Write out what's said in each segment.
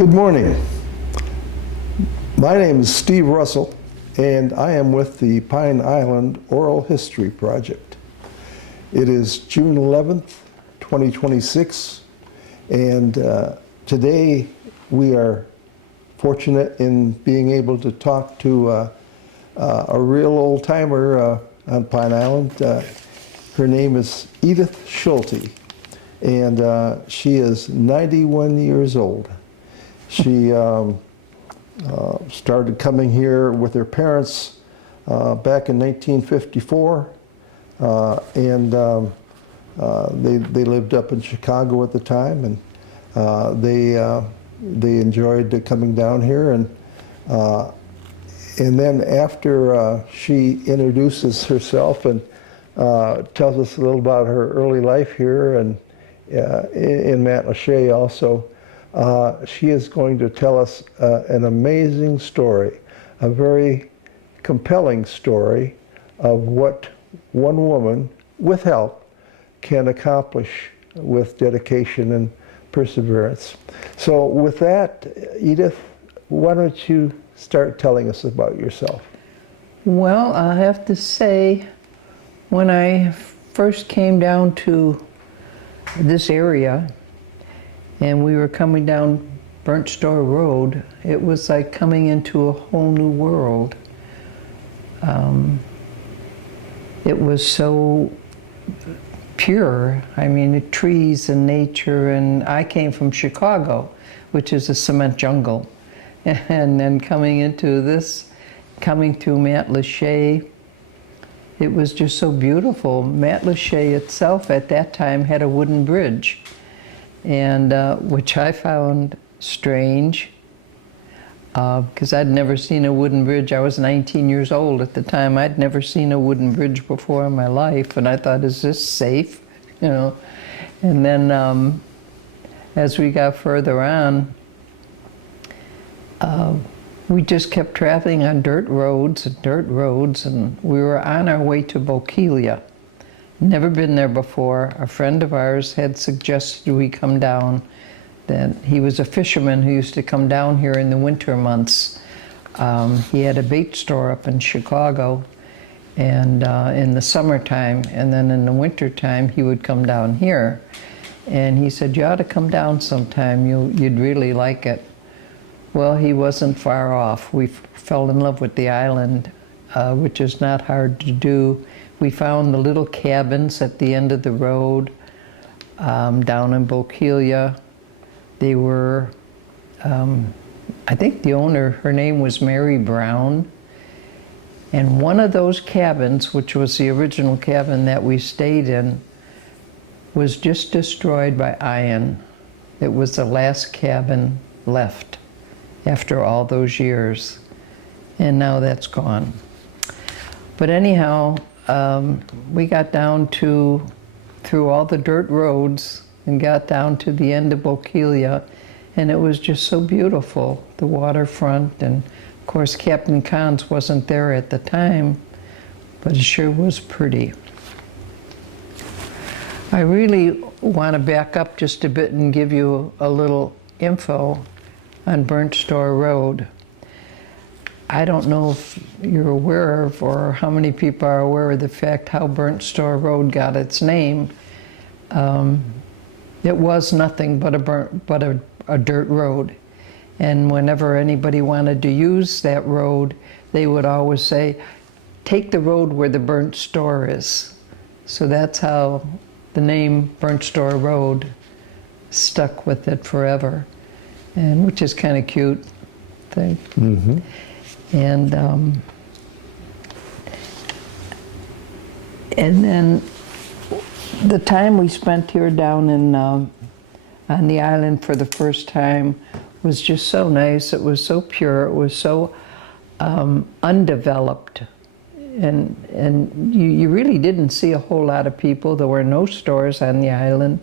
Good morning. My name is Steve Russell, and I am with the Pine Island Oral History Project. It is June 11th, 2026, and today we are fortunate in being able to talk to a real old-timer on Pine Island. Her name is Edith Schulte, and she is 91 years old. She started coming here with her parents back in 1954, and they lived up in Chicago at the time, and they enjoyed coming down here. And then after she introduces herself and tells us a little about her early life here and in Matlacha also, she is going to tell us an amazing story, a very compelling story of what one woman, with help, can accomplish with dedication and perseverance. So with that, Edith, why don't you start telling us about yourself? Well, I have to say, when I first came down to this area, and we were coming down Burnt Store Road, it was like coming into a whole new world. It was so pure. I mean, the trees and nature, and I came from Chicago, which is a cement jungle. And then coming through Matlacha, it was just so beautiful. Matlacha itself at that time had a wooden bridge, and which I found strange, because I'd never seen a wooden bridge. I was 19 years old at the time. I'd never seen a wooden bridge before in my life, and I thought, is this safe? You know. And then as we got further on, we just kept traveling on dirt roads, and we were on our way to Bokeelia. Never been there before. A friend of ours had suggested we come down. That he was a fisherman who used to come down here in the winter months. He had a bait store up in Chicago, and in the summertime, and then in the wintertime he would come down here. And he said, you ought to come down sometime, you'd really like it. Well, he wasn't far off. We fell in love with the island, which is not hard to do. We found the little cabins at the end of the road down in Bokeelia. They were, I think the owner, her name was Mary Brown. And one of those cabins, which was the original cabin that we stayed in, was just destroyed by iron. It was the last cabin left after all those years. And now that's gone. But anyhow, we got down through all the dirt roads and got down to the end of Bokeelia, and it was just so beautiful, the waterfront. And of course Captain Cons wasn't there at the time, but it sure was pretty. I really want to back up just a bit and give you a little info on Burnt Store Road. I don't know if you're aware of, or how many people are aware of the fact how Burnt Store Road got its name. It was nothing but a dirt road. And whenever anybody wanted to use that road, they would always say, take the road where the burnt store is. So that's how the name Burnt Store Road stuck with it forever, and which is kind of cute thing. Mm-hmm. And then the time we spent here down in on the island for the first time was just so nice. It was so pure. It was so undeveloped, and you really didn't see a whole lot of people. There were no stores on the island.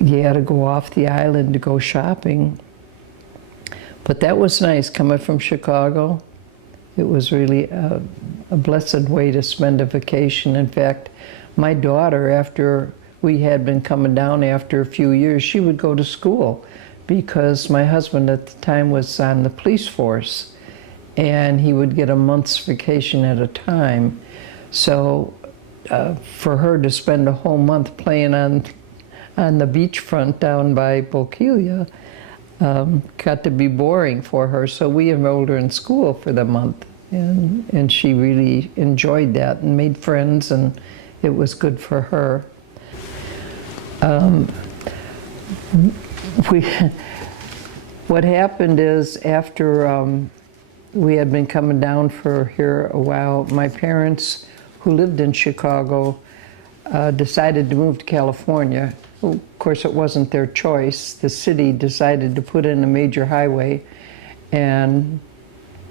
You had to go off the island to go shopping. But that was nice coming from Chicago. It was really a blessed way to spend a vacation. In fact, my daughter, after we had been coming down after a few years, she would go to school because my husband at the time was on the police force and he would get a month's vacation at a time. So for her to spend a whole month playing on the beachfront down by Bokeelia got to be boring for her. So we enrolled her in school for the month, and she really enjoyed that and made friends, and it was good for her. What happened is after we had been coming down for here a while, my parents, who lived in Chicago, decided to move to California. Well, of course, it wasn't their choice. The city decided to put in a major highway and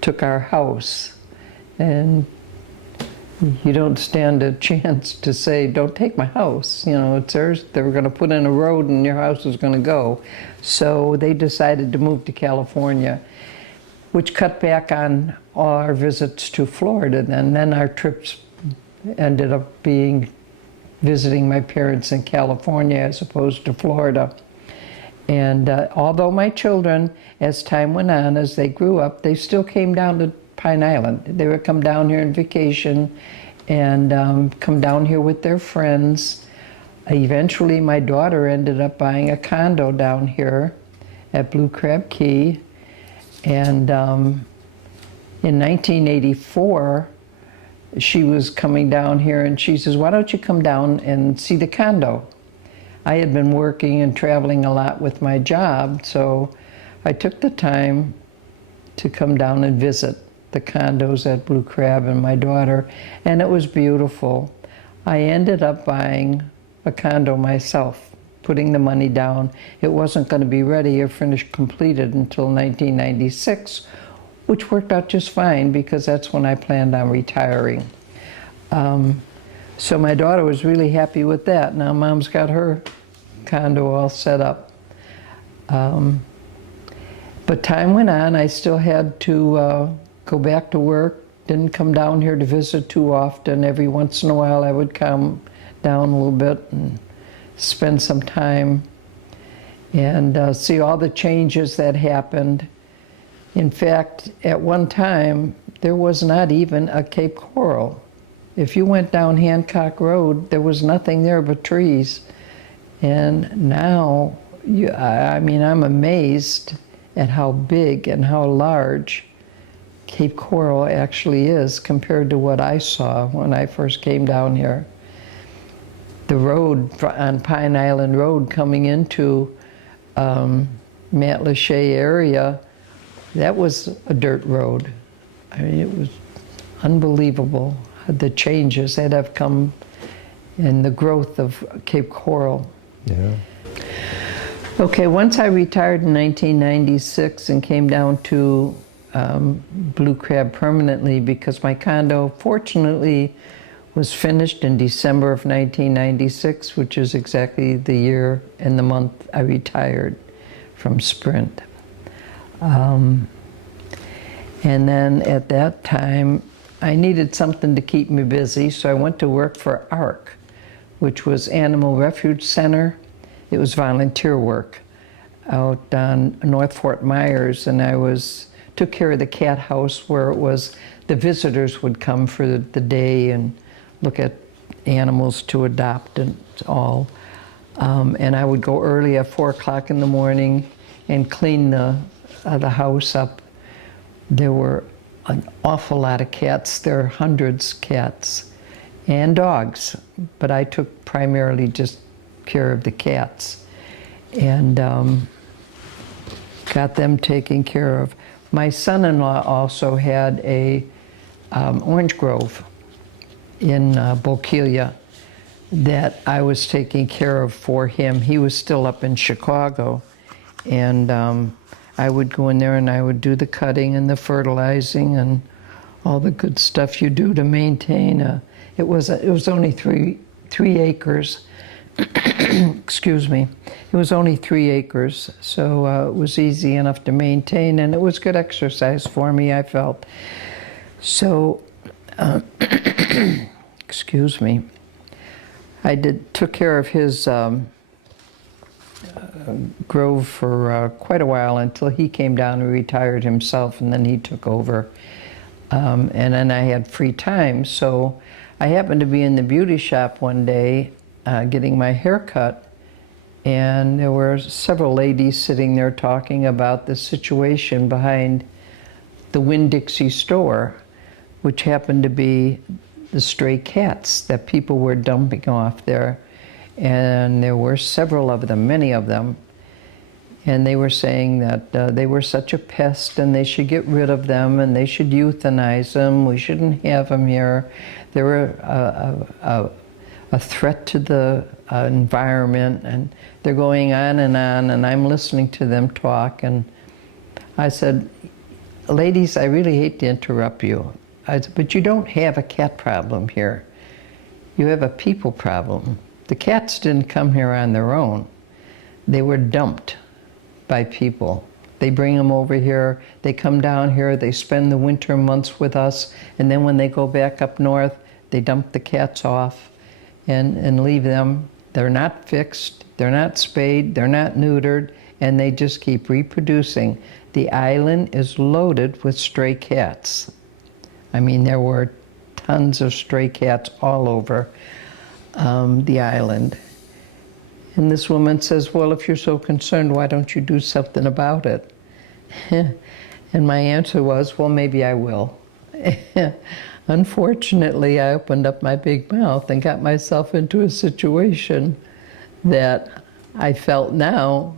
took our house. And you don't stand a chance to say, don't take my house. You know, it's theirs. They were going to put in a road and your house was going to go. So they decided to move to California, which cut back on all our visits to Florida. And then our trips ended up being visiting my parents in California as opposed to Florida. And although my children, as time went on, as they grew up, they still came down to Pine Island. They would come down here on vacation and come down here with their friends. Eventually, my daughter ended up buying a condo down here at Blue Crab Key. And in 1984, she was coming down here and she says, why don't you come down and see the condo? I had been working and traveling a lot with my job, so I took the time to come down and visit the condos at Blue Crab and my daughter, and it was beautiful. I ended up buying a condo myself, putting the money down. It wasn't going to be ready or finished completed until 1996, which worked out just fine because that's when I planned on retiring. So my daughter was really happy with that. Now Mom's got her condo all set up. But time went on. I still had to go back to work. Didn't come down here to visit too often. Every once in a while I would come down a little bit and spend some time and see all the changes that happened. In fact, at one time, there was not even a Cape Coral. If you went down Hancock Road, there was nothing there but trees. And now, I mean, I'm amazed at how big and how large Cape Coral actually is compared to what I saw when I first came down here. The road on Pine Island Road coming into Matlacha area, that was a dirt road. I mean, it was unbelievable, the changes that have come in the growth of Cape Coral. Yeah. Okay, once I retired in 1996 and came down to Blue Crab permanently because my condo, fortunately, was finished in December of 1996, which is exactly the year and the month I retired from Sprint. And then at that time, I needed something to keep me busy, so I went to work for ARC, which was Animal Refuge Center. It was volunteer work out on North Fort Myers, and I took care of the cat house where it was the visitors would come for the day and look at animals to adopt and all. And I would go early at 4 o'clock in the morning and clean the house up. There were an awful lot of cats. There are hundreds of cats and dogs, but I took primarily just care of the cats and got them taken care of. My son-in-law also had a orange grove in Bokeelia that I was taking care of for him. He was still up in Chicago, and I would go in there and I would do the cutting and the fertilizing and all the good stuff you do to maintain it was only three acres. Excuse me. It was only 3 acres, so it was easy enough to maintain, and it was good exercise for me, I felt. So, excuse me. took care of his grove for quite a while until he came down and retired himself, and then he took over. And then I had free time, so I happened to be in the beauty shop one day getting my hair cut, and there were several ladies sitting there talking about the situation behind the Winn-Dixie store, which happened to be the stray cats that people were dumping off there. And there were several of them, many of them. And they were saying that they were such a pest and they should get rid of them and they should euthanize them. We shouldn't have them here. They were a threat to the environment, and they're going on, and I'm listening to them talk. And I said, ladies, I really hate to interrupt you. I said, but you don't have a cat problem here. You have a people problem. The cats didn't come here on their own. They were dumped by people. They bring them over here, they come down here, they spend the winter months with us, and then when they go back up north, they dump the cats off and leave them. They're not fixed, they're not spayed, they're not neutered, and they just keep reproducing. The island is loaded with stray cats. I mean, there were tons of stray cats all over the island. And this woman says, well, if you're so concerned, why don't you do something about it? And my answer was, well, maybe I will. Unfortunately, I opened up my big mouth and got myself into a situation that I felt now,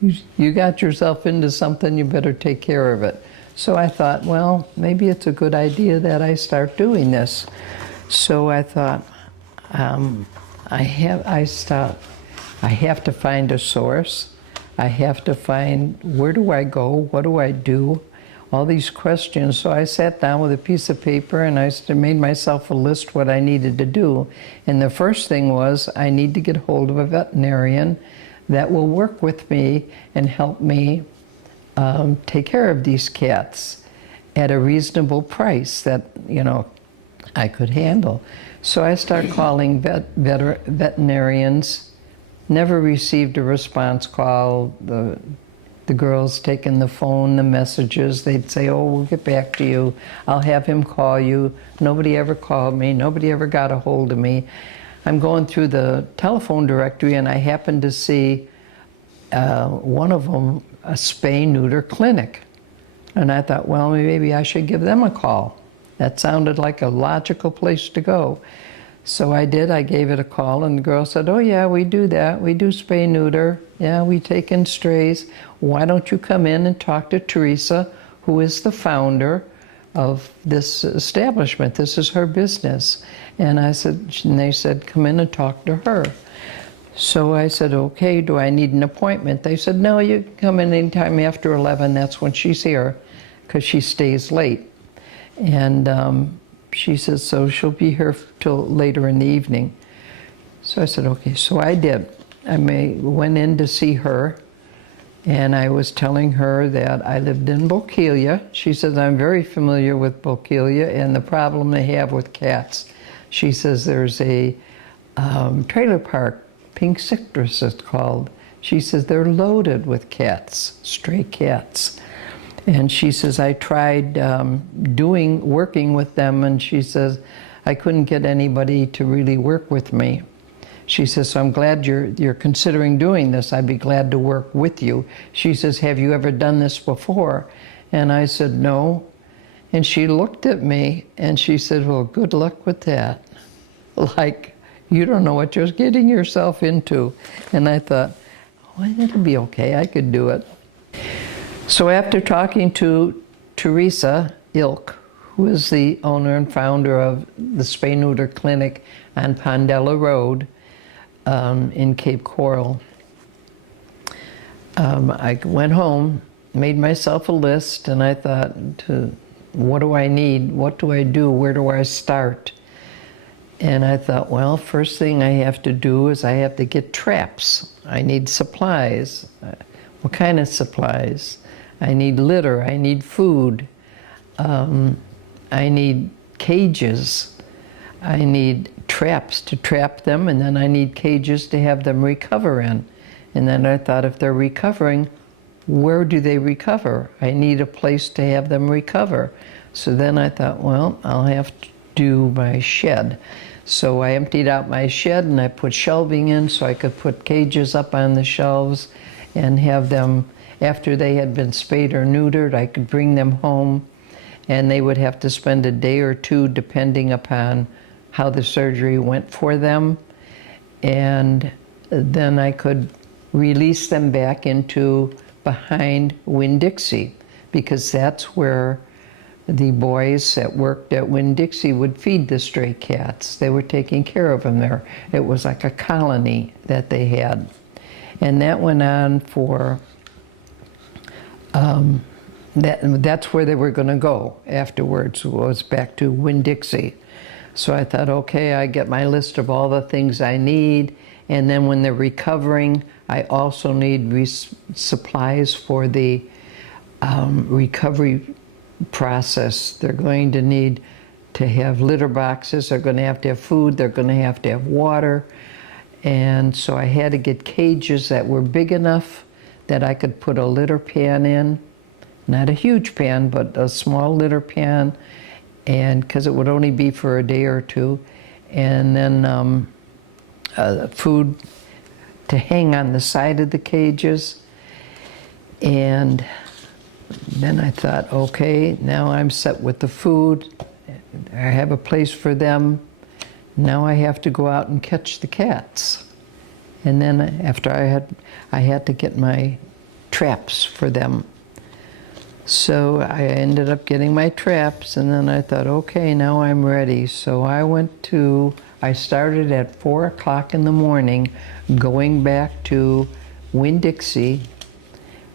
you got yourself into something, you better take care of it. So I thought, well, maybe it's a good idea that I start doing this. So I thought, I have to find a source. I have to find, where do I go? What do I do? All these questions. So I sat down with a piece of paper and I made myself a list what I needed to do. And the first thing was, I need to get hold of a veterinarian that will work with me and help me take care of these cats at a reasonable price that, you know, I could handle. So I started calling veterinarians, never received a response call. The girls taking the phone, the messages, they'd say, oh, we'll get back to you. I'll have him call you. Nobody ever called me. Nobody ever got a hold of me. I'm going through the telephone directory and I happened to see one of them, a spay-neuter clinic. And I thought, well, maybe I should give them a call. That sounded like a logical place to go. So I did, I gave it a call, and the girl said, oh yeah, we do that. We do spay-neuter. Yeah, we take in strays. Why don't you come in and talk to Teresa, who is the founder of this establishment? This is her business. And I said, and they said, come in and talk to her. So I said, okay, do I need an appointment? They said, no, you can come in anytime after 11. That's when she's here, because she stays late. And she says, so she'll be here till later in the evening. So I said, okay. So I did. I went in to see her, and I was telling her that I lived in Bokeelia. She says, I'm very familiar with Bokeelia and the problem they have with cats. She says, there's a trailer park, Pink Citrus it's called. She says, they're loaded with cats, stray cats. And she says, I tried working with them, and she says, I couldn't get anybody to really work with me. She says, so I'm glad you're considering doing this. I'd be glad to work with you. She says, have you ever done this before? And I said, no. And she looked at me and she said, well, good luck with that. Like, you don't know what you're getting yourself into. And I thought, well, it'll be okay, I could do it. So after talking to Teresa Ilk, who is the owner and founder of the Spay-Neuter Clinic on Pondella Road in Cape Coral, I went home, made myself a list, and I thought, what do I need? What do I do? Where do I start? And I thought, well, first thing I have to do is I have to get traps. I need supplies. What kind of supplies? I need litter, I need food, I need cages, I need traps to trap them, and then I need cages to have them recover in. And then I thought, if they're recovering, where do they recover? I need a place to have them recover. So then I thought, well, I'll have to do my shed. So I emptied out my shed and I put shelving in so I could put cages up on the shelves and have them, after they had been spayed or neutered, I could bring them home, and they would have to spend a day or two depending upon how the surgery went for them. And then I could release them back into behind Winn-Dixie, because that's where the boys that worked at Winn-Dixie would feed the stray cats. They were taking care of them there. It was like a colony that they had. And that went on for, that's where they were going to go afterwards, was back to Winn-Dixie. So I thought, okay, I get my list of all the things I need, and then when they're recovering, I also need supplies for the recovery process. They're going to need to have litter boxes, they're going to have food, they're going to have water. And so I had to get cages that were big enough that I could put a litter pan in. Not a huge pan, but a small litter pan, and because it would only be for a day or two. And then food to hang on the side of the cages. And then I thought, okay, now I'm set with the food. I have a place for them. Now I have to go out and catch the cats. And then after I had to get my traps for them. So I ended up getting my traps, and then I thought, okay, now I'm ready. So I started at 4 o'clock in the morning, going back to Winn-Dixie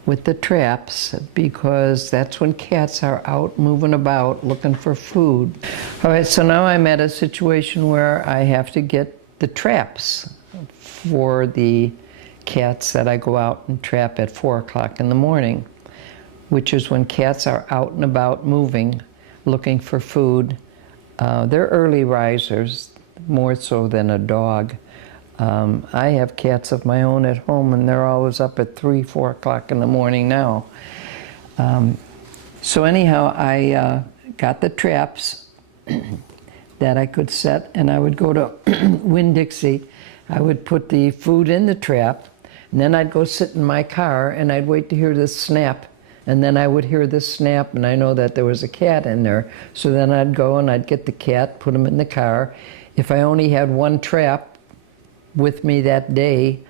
with the traps, because that's when cats are out moving about looking for food. All right, so now I'm at a situation where I have to get the traps for the cats that I go out and trap at 4 o'clock in the morning, which is when cats are out and about moving, looking for food. They're early risers, more so than a dog. I have cats of my own at home, and they're always up at 3, 4 o'clock in the morning now. So anyhow, I got the traps that I could set, and I would go to Winn-Dixie. I would put the food in the trap, and then I'd go sit in my car, and I'd wait to hear this snap. And then I would hear this snap, and I know that there was a cat in there. So then I'd go and I'd get the cat, put him in the car. If I only had one trap with me that day,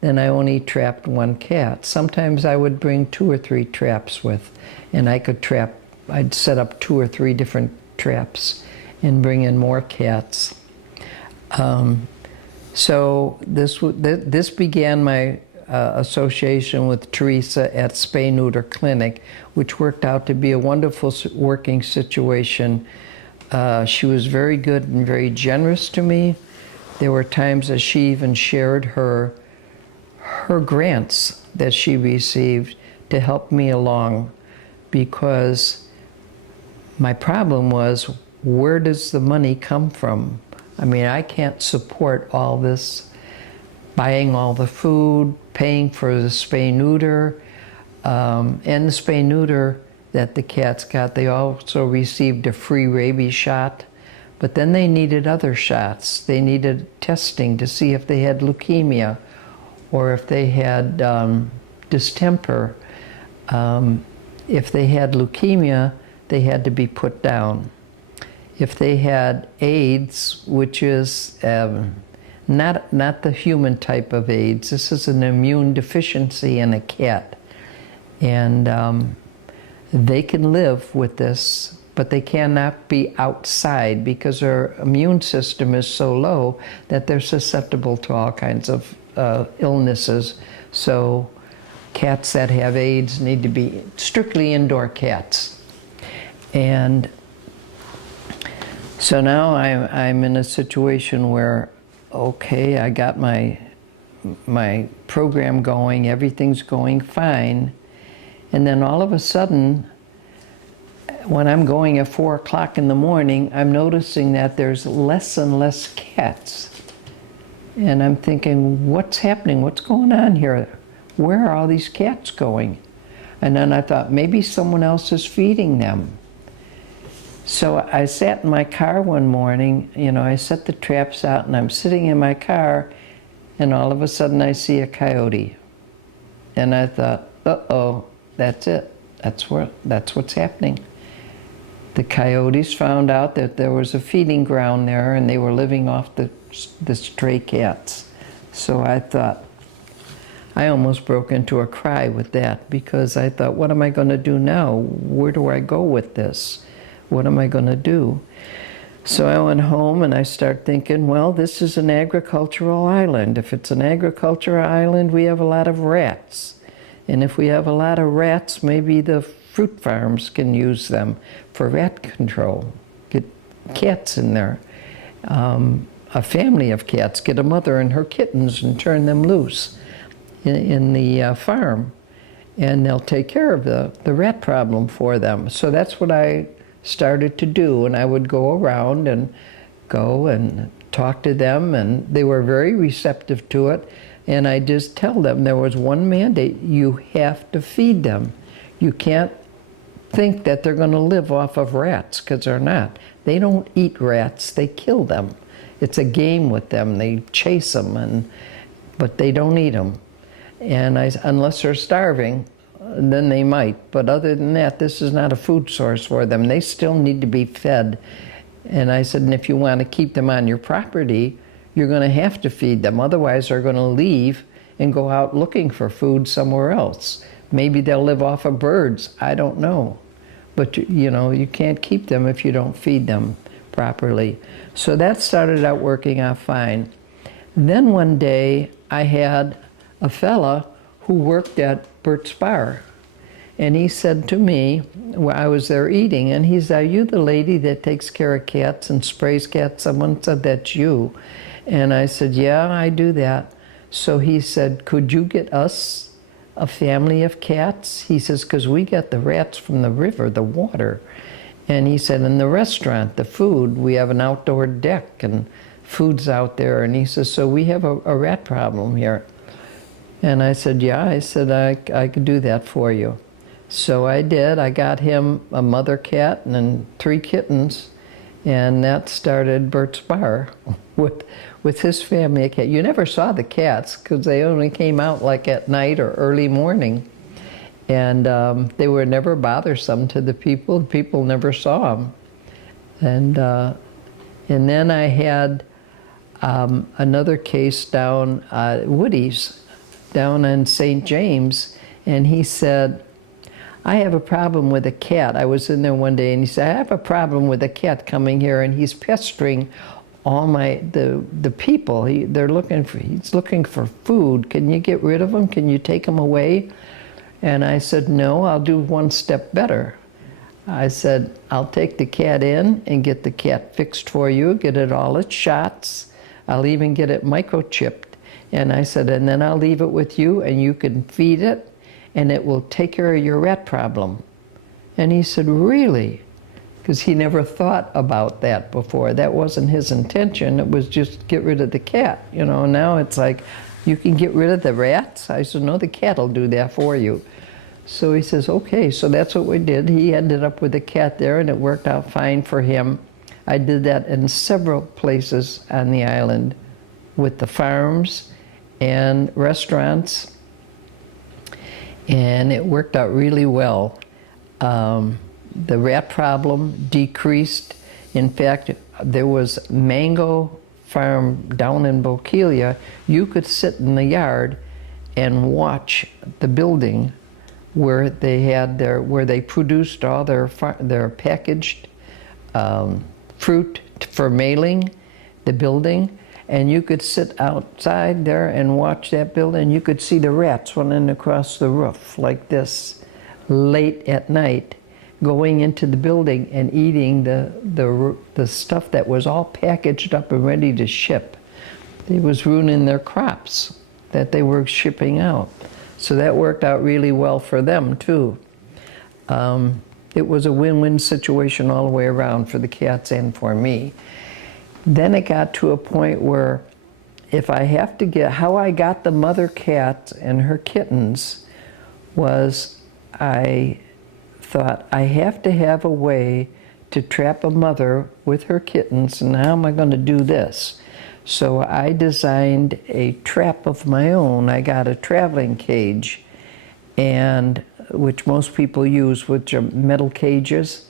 then I only trapped one cat. Sometimes I would bring 2 or 3 traps with, and I'd set up 2 or 3 different traps and bring in more cats. So this began my association with Teresa at Spay Neuter Clinic, which worked out to be a wonderful working situation. She was very good and very generous to me. There were times that she even shared her grants that she received to help me along, because my problem was, where does the money come from? I mean, I can't support all this, buying all the food, paying for the spay-neuter, and the spay-neuter that the cats got. They also received a free rabies shot, but then they needed other shots. They needed testing to see if they had leukemia or if they had distemper. If they had leukemia, they had to be put down. If they had AIDS, which is not the human type of AIDS. This is an immune deficiency in a cat. And they can live with this, but they cannot be outside because their immune system is so low that they're susceptible to all kinds of illnesses. So cats that have AIDS need to be strictly indoor cats. And so now I'm in a situation where, okay, I got my program going, everything's going fine, and then all of a sudden, when I'm going at 4 o'clock in the morning, I'm noticing that there's less and less cats. And I'm thinking, what's happening? What's going on here? Where are all these cats going? And then I thought, maybe someone else is feeding them. So I sat in my car one morning, I set the traps out and I'm sitting in my car and all of a sudden I see a coyote. And I thought, uh-oh, that's it. That's what's happening. The coyotes found out that there was a feeding ground there and they were living off the stray cats. So I thought, I almost broke into a cry with that because I thought, what am I going to do now? Where do I go with this? What am I going to do? So I went home and I started thinking, well, this is an agricultural island. If it's an agricultural island, we have a lot of rats. And if we have a lot of rats, maybe the fruit farms can use them for rat control. Get cats in there. A family of cats, get a mother and her kittens and turn them loose in the farm. And they'll take care of the rat problem for them. So that's what I started to do. And I would go around and go and talk to them. And they were very receptive to it. And I just tell them there was one mandate: you have to feed them. You can't think that they're going to live off of rats, because they're not. They don't eat rats, they kill them. It's a game with them. They chase them, but they don't eat them. And unless they're starving, then they might. But other than that, this is not a food source for them. They still need to be fed. And I said, and if you want to keep them on your property, you're going to have to feed them. Otherwise, they're going to leave and go out looking for food somewhere else. Maybe they'll live off of birds. I don't know. But, you can't keep them if you don't feed them properly. So that started out working out fine. Then one day, I had a fella who worked at Burt's Bar. And he said to me, well, I was there eating, and he said, are you the lady that takes care of cats and sprays cats? Someone said, that's you. And I said, yeah, I do that. So he said, could you get us a family of cats? He says, because we get the rats from the river, the water. And he said, in the restaurant, the food, we have an outdoor deck and food's out there. And he says, so we have a rat problem here. And I said, yeah, I could do that for you. So I did. I got him a mother cat and then 3 kittens. And that started Burt's Bar with his family of cats. You never saw the cats because they only came out like at night or early morning. And they were never bothersome to the people. The people never saw them. And then I had another case down Woody's, down in St. James. And he said, I have a problem with a cat. I was in there one day and he said, I have a problem with a cat coming here and he's pestering all the people. He's looking for food. Can you get rid of him? Can you take him away? And I said, no, I'll do one step better. I said, I'll take the cat in and get the cat fixed for you, get it all its shots. I'll even get it microchipped. And I said, and then I'll leave it with you and you can feed it and it will take care of your rat problem. And he said, really? Because he never thought about that before. That wasn't his intention. It was just get rid of the cat. Now it's like, you can get rid of the rats? I said, no, the cat will do that for you. So he says, okay, so that's what we did. He ended up with a cat there and it worked out fine for him. I did that in several places on the island with the farms and restaurants. And it worked out really well. The rat problem decreased. In fact, there was mango farm down in Bokeelia. You could sit in the yard and watch the building where they produced all their packaged fruit for mailing, the building. And you could sit outside there and watch that building. You could see the rats running across the roof like this late at night, going into the building and eating the stuff that was all packaged up and ready to ship. It was ruining their crops that they were shipping out. So that worked out really well for them too. It was a win-win situation all the way around for the cats and for me. Then it got to a point where if I have to get, how I got the mother cat and her kittens was I thought I have to have a way to trap a mother with her kittens, and how am I going to do this? So I designed a trap of my own. I got a traveling cage, and which most people use, which are metal cages,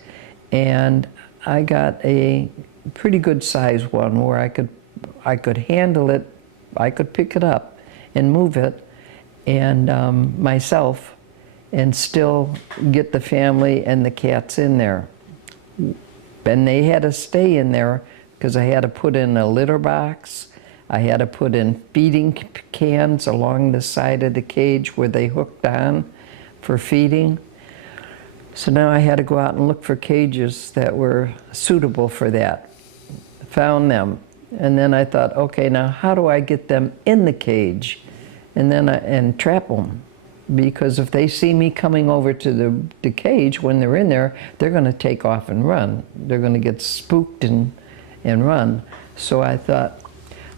and I got a pretty good size one where I could handle it, I could pick it up and move it, and myself, and still get the family and the cats in there. And they had to stay in there because I had to put in a litter box. I had to put in feeding cans along the side of the cage where they hooked on for feeding. So now I had to go out and look for cages that were suitable for that. Found them. And then I thought, okay, now how do I get them in the cage and trap them? Because if they see me coming over to the cage when they're in there, they're going to take off and run. They're going to get spooked and run. So I thought,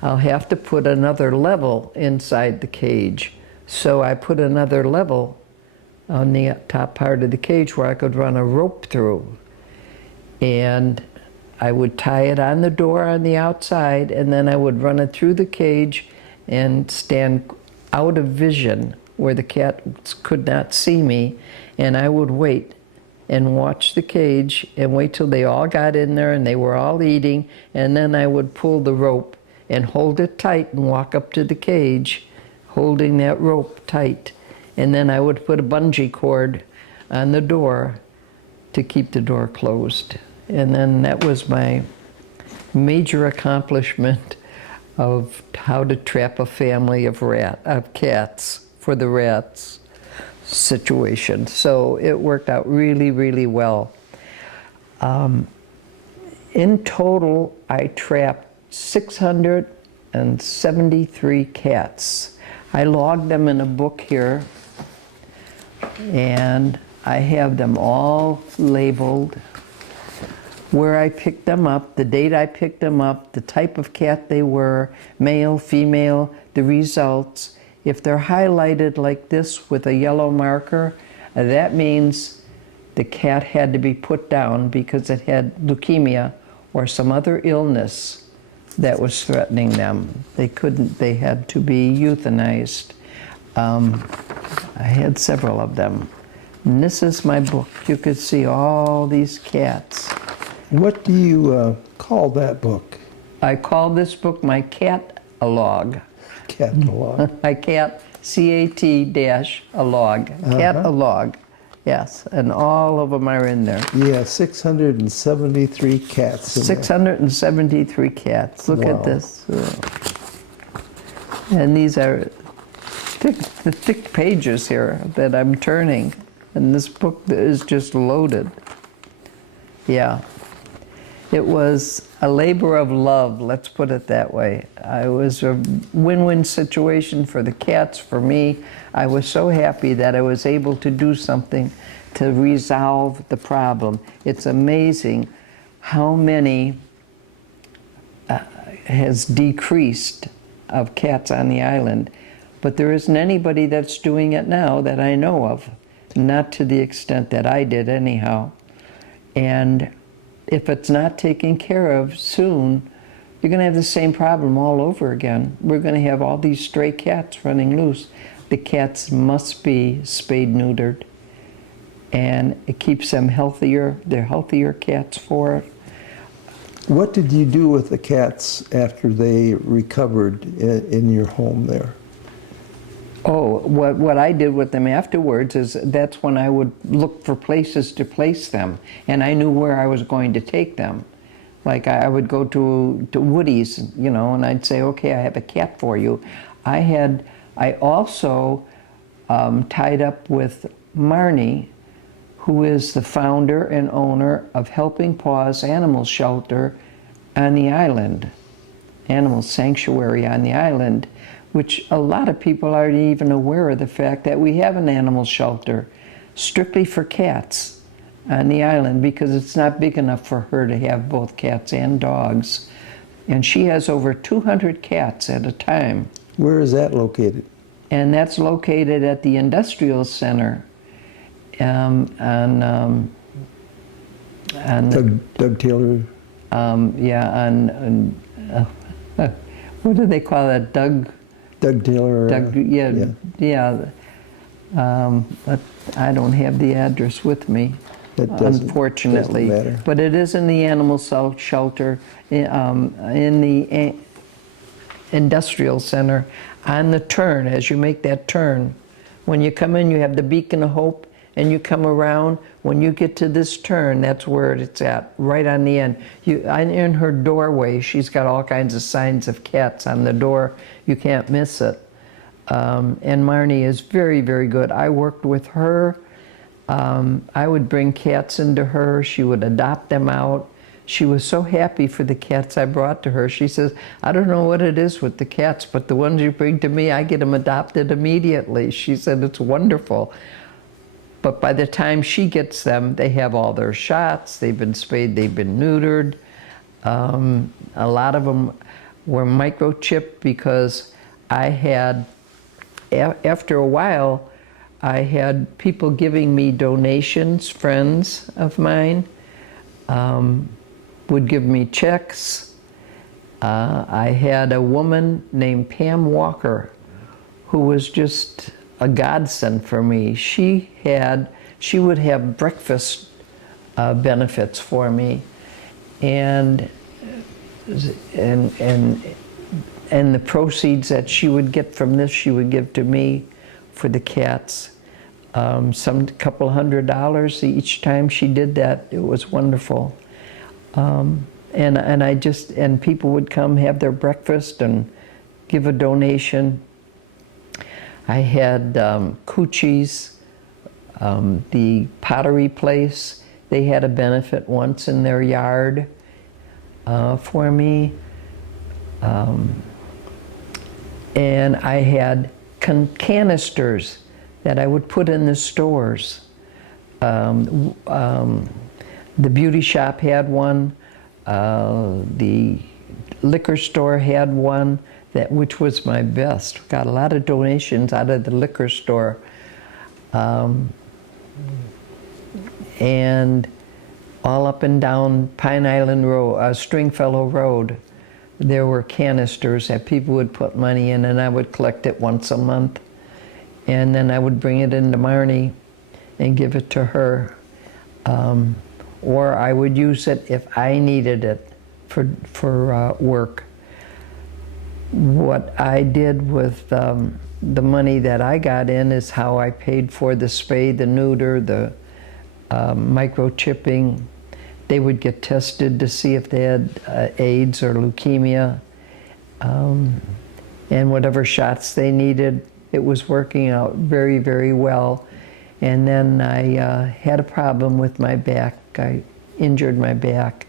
I'll have to put another level inside the cage. So I put another level on the top part of the cage where I could run a rope through. And I would tie it on the door on the outside, and then I would run it through the cage and stand out of vision where the cats could not see me, and I would wait and watch the cage and wait till they all got in there and they were all eating, and then I would pull the rope and hold it tight and walk up to the cage holding that rope tight, and then I would put a bungee cord on the door to keep the door closed. And then that was my major accomplishment of how to trap a family of cats for the rats situation. So it worked out really, really well. In total, I trapped 673 cats. I logged them in a book here, and I have them all labeled, where I picked them up, the date I picked them up, the type of cat they were, male, female, the results. If they're highlighted like this with a yellow marker, that means the cat had to be put down because it had leukemia or some other illness that was threatening them. They had to be euthanized. I had several of them. And this is my book. You could see all these cats. What do you call that book? I call this book my cat-a-log. Catalog. My cat, C-A-T-a-log. Cat-a-log, yes. And all of them are in there. Yeah, 673 cats in 673 cats. Look Wow. at this. And these are the thick pages here that I'm turning. And this book is just loaded. Yeah. It was a labor of love, let's put it that way. It was a win-win situation for the cats, for me. I was so happy that I was able to do something to resolve the problem. It's amazing how many has decreased of cats on the island, but there isn't anybody that's doing it now that I know of, not to the extent that I did anyhow. And if it's not taken care of soon, you're going to have the same problem all over again. We're going to have all these stray cats running loose. The cats must be spayed, neutered, and it keeps them healthier. They're healthier cats for it. What did you do with the cats after they recovered in your home there? Oh, what I did with them afterwards is that's when I would look for places to place them, and I knew where I was going to take them. Like I would go to Woody's, you know, and I'd say, okay, I have a cat for you. I also tied up with Marnie, who is the founder and owner of Helping Paws Animal Shelter on the island, Animal Sanctuary on the island, which a lot of people aren't even aware of the fact that we have an animal shelter strictly for cats on the island because it's not big enough for her to have both cats and dogs. And she has over 200 cats at a time. Where is that located? And that's located at the Industrial Center on Doug Taylor? yeah, what do they call that? Doug Taylor? yeah. But I don't have the address with me, unfortunately. Doesn't matter. But it is in the animal shelter, in the Industrial Center, on the turn, as you make that turn. When you come in, you have the Beacon of Hope, and you come around. When you get to this turn, that's where it's at, right on the end. In her doorway, she's got all kinds of signs of cats on the door. You can't miss it. And Marnie is very, very good. I worked with her. I would bring cats into her. She would adopt them out. She was so happy for the cats I brought to her. She says, I don't know what it is with the cats, but the ones you bring to me, I get them adopted immediately. She said, it's wonderful. But by the time she gets them, they have all their shots. They've been spayed, they've been neutered. A lot of them were microchipped because I had, after a while, I had people giving me donations, friends of mine, would give me checks. I had a woman named Pam Walker who was just a godsend for me. She would have breakfast benefits for me, and the proceeds that she would get from this, she would give to me for the cats. Some couple $100 each time she did that. It was wonderful. And people would come have their breakfast and give a donation. I had Coochie's, the pottery place. They had a benefit once in their yard for me. And I had canisters that I would put in the stores. The beauty shop had one. The liquor store had one, which was my best. Got a lot of donations out of the liquor store. And all up and down Pine Island Road, Stringfellow Road, there were canisters that people would put money in, and I would collect it once a month. And then I would bring it into Marnie and give it to her. Or I would use it if I needed it for work. What I did with the money that I got in is how I paid for the spay, the neuter, the microchipping. They would get tested to see if they had AIDS or leukemia, and whatever shots they needed. It was working out very, very well. And then I had a problem with my back. I injured my back,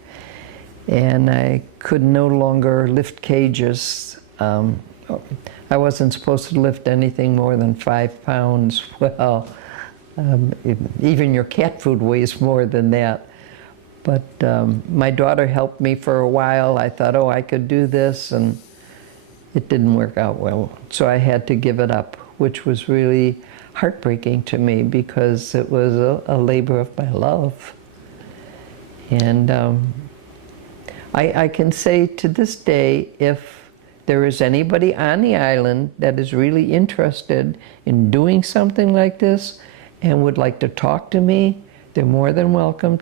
and I could no longer lift cages. I wasn't supposed to lift anything more than 5 pounds. Well, even your cat food weighs more than that. But my daughter helped me for a while. I thought, oh, I could do this, and it didn't work out well. So I had to give it up, which was really heartbreaking to me because it was a labor of my love. And I can say to this day, if there is anybody on the island that is really interested in doing something like this and would like to talk to me, they're more than welcome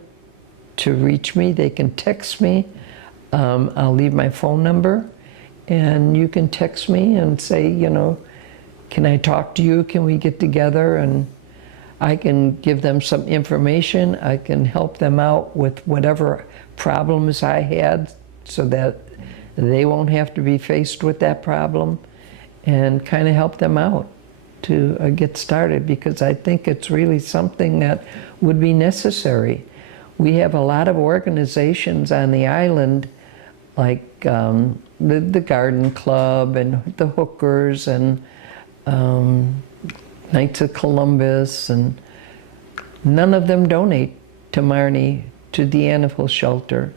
to reach me. They can text me. I'll leave my phone number, and you can text me and say, you know, can I talk to you? Can we get together? And I can give them some information. I can help them out with whatever problems I had so that they won't have to be faced with that problem, and kind of help them out to get started, because I think it's really something that would be necessary. We have a lot of organizations on the island, like the Garden Club and the Hookers and Knights of Columbus, and none of them donate to Marnie, to the animal shelter.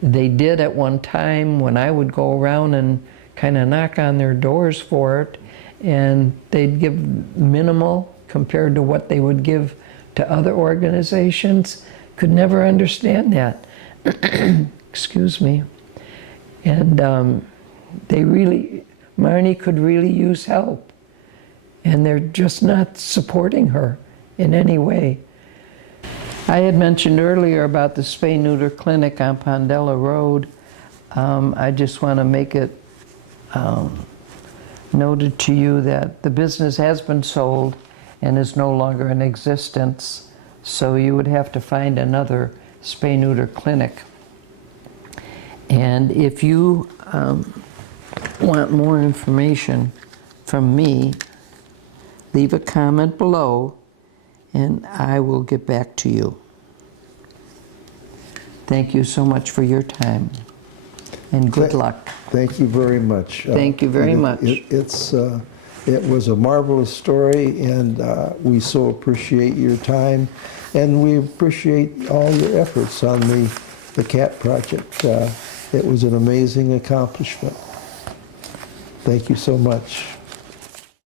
They did at one time when I would go around and kind of knock on their doors for it, and they'd give minimal compared to what they would give to other organizations. Could never understand that. Excuse me. And Marnie could really use help, and they're just not supporting her in any way. I had mentioned earlier about the spay-neuter clinic on Pondella Road. I just want to make it noted to you that the business has been sold and is no longer in existence, so you would have to find another spay-neuter clinic. And if you want more information from me, leave a comment below and I will get back to you. Thank you so much for your time, and good luck. Thank you very much. Thank you very much. It was a marvelous story, and we so appreciate your time, and we appreciate all your efforts on the CAT project. It was an amazing accomplishment. Thank you so much.